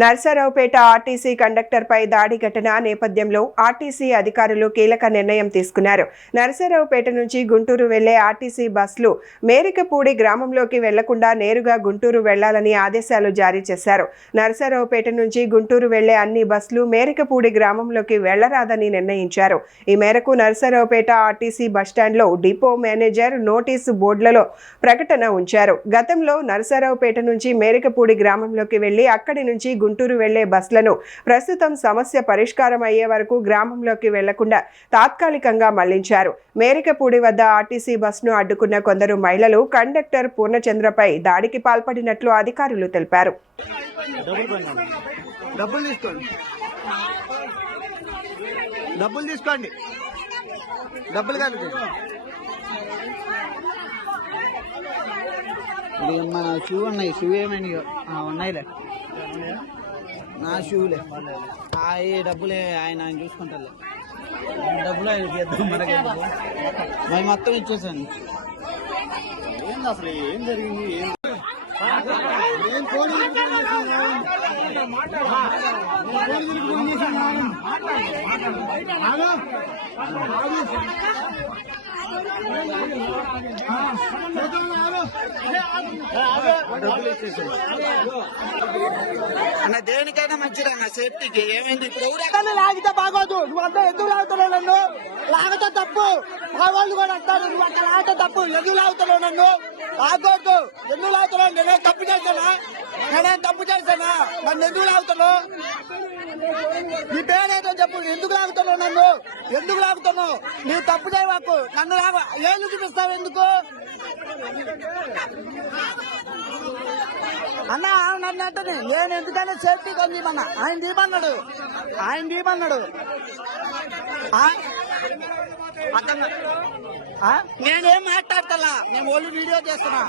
Narasaraopet RTC కండక్టర్పై దాడి ఘటన నేపథ్యంలో ఆర్టీసీ అధికారులు కీలక నిర్ణయం తీసుకున్నారు. నర్సరావుపేట నుంచి గుంటూరు వెళ్లే ఆర్టీసీ బస్సులు మేరికపూడి గ్రామంలోకి వెళ్లకుండా నేరుగా గుంటూరు వెళ్లాలని ఆదేశాలు జారీ చేశారు. నర్సరావుపేట నుంచి గుంటూరు వెళ్లే అన్ని బస్సులు మేరికపూడి గ్రామంలోకి వెళ్లరాదని నిర్ణయించారు. ఈ మేరకు నర్సరావుపేట ఆర్టీసీ బస్టాండ్లో డిపో మేనేజర్ నోటీసు బోర్డులలో ప్రకటన ఉంచారు. గతంలో నర్సరావుపేట నుంచి మేరికపూడి గ్రామంలోకి వెళ్లి అక్కడి నుంచి గుంటూరు వెళ్లే బస్సులను ప్రస్తుతం సమస్య పరిష్కారం అయ్యే వరకు గ్రామంలోకి వెళ్లకుండా తాత్కాలికంగా మళ్లించారు. మేరికపూడి వద్ద ఆర్టీసీ బస్సును అడ్డుకున్న కొందరు మహిళలు కండక్టర్ పూర్ణచంద్రపై దాడికి పాల్పడినట్లు అధికారులు తెలిపారు. మన షూ ఉన్నాయి, షూ ఏమైనా ఉన్నాయిలే, నా షూలే ఏ డబ్బులే ఆయన చూసుకుంటారులే, డబ్బులు మనకి మేము మొత్తం ఇచ్చేసాను. అసలు ఏం జరిగింది? అన్న దేనికైనా మంచిది అన్న, సేఫ్టీకి. ఏమైంది ఇప్పుడు? లాగితే బాగోదు. నువ్వు అంతా ఎందుకు లాగుతున్నావు నన్ను? లాగతో తప్పు. మా వాళ్ళు కూడా అంటారు నువ్వు అక్కడ లాగతో తప్పు. ఎందుకు లాగుతున్నావు నన్ను? లాగొద్దు. ఎందుకు లాగుతున్నావు? నేనేం తప్పు చేశానా? నన్ను ఎందుకు లాగుతున్నావు? నీ పేరేదో చెప్పు. ఎందుకు లాగుతున్నావు నన్ను? ఎందుకు లాగుతున్నావు? నీవు తప్పు చేయవాకు. నన్ను ఏళ్ళు చూపిస్తావు ఎందుకు అన్న? నన్ను అంటే నేను ఎందుకైనా సేఫ్టీ కొని తీయమన్నా. ఆయన దీపన్నాడు. నేనేం మాట్లాడతా, నేను ఓన్లీ వీడియో చేస్తున్నా.